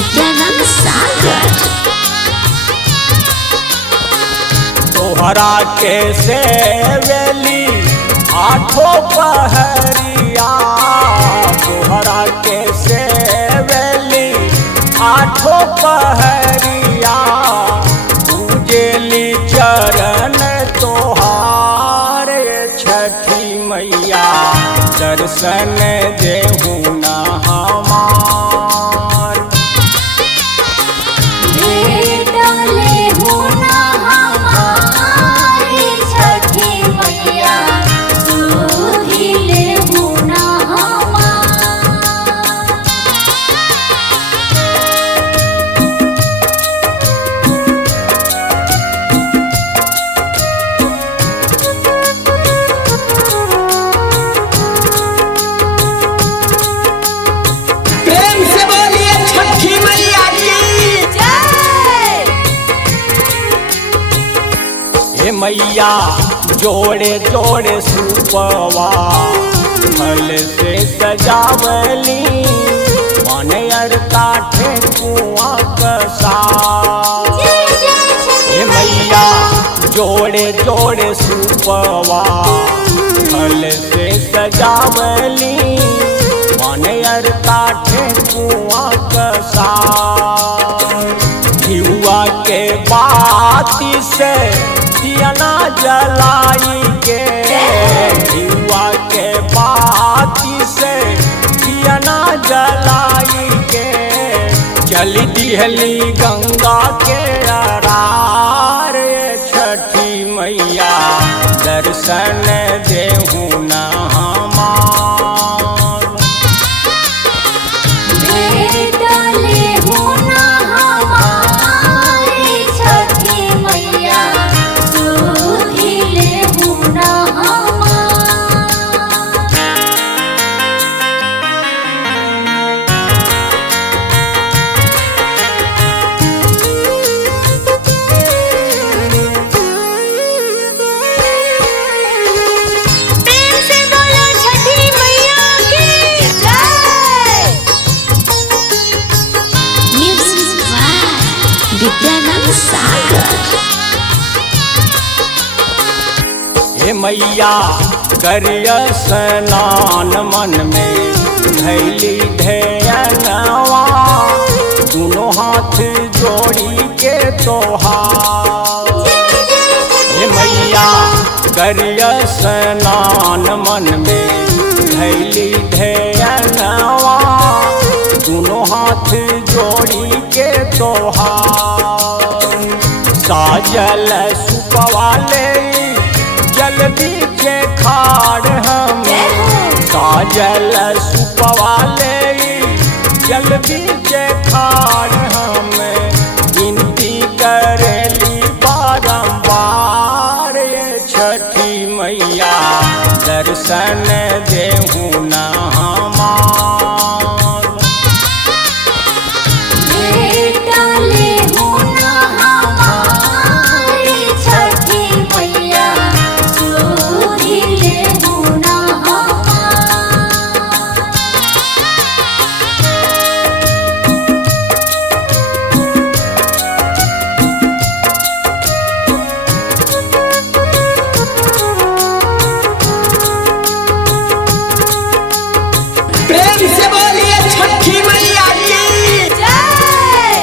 विद्यानंद सागर। तोहरा के सेवेली आठों पहरिया, तोहरा के सेवेली आठों पहरिया, पूजेली चरण तोहार छठी मैया, दर्शन देहु न हमार। भेटले हुना हमारी छठी मैया, सुधिले हुना हमार। प्रेम से बोलिए छठी मैया की जय। हे मैया जोड़े जोड़े सुपवा फल से सजावली, माने अर काठे कुआं कसा। हे मैया जोड़े जोड़े सुपवा फल से सजावली, माने अर काठे कुआं कसा। युवा के बाती से दिया ना जलाई के, युवा के बाती से दिया ना जलाई के, चली दिहली गंगा के अरार छठी मैया, दर्शन देहु न हमार। भेटले हुना हमारी छठी मैया, सुधिले हुना हमार। प्रेम से बोलो छठी मैया की जय। म्यूजिक बाय विद्यानंद सागर। हे मैया करिया स्नान मन में धैली ध्यानवा, दोनों हाथ जोड़ी के तोहार। हे मैया करिया स्नान मन में धैली ध्यानवा, दोनों हाथ जोड़ी के तोहार। साजल सुपवाले जल्दी के खाड़ हम, साजल सुपवाले जल्दी के खाड़ हम, विनती करेली बारंबार छठी मैया, दर्शन देहु न हमार। भेटले हुना हमारी छठी मैया, सुधिले हुना हमार। प्रेम से बोलिए छठी मैया की जय।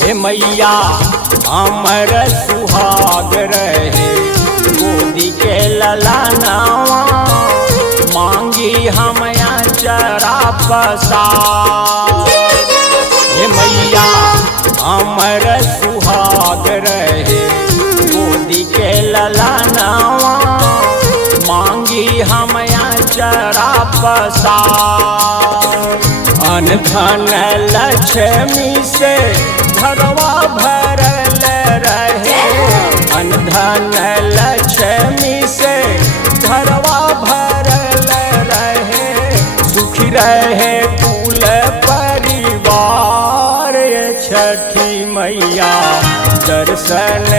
हे मैया हमर सुहाग रहे, गोदी के ललनावा, मांगी हमया चरा पसा। हे मैया हमर सुहाग रहे, गोदी के ललनावा, मांगी हमया चरा पसा। अन धन लक्ष्मी से घरवा भरल रहे, अन धन लक्ष्मी से घरवा भरल रहे, सुखी रहे कुल परिवार छठी मैया, दर्शन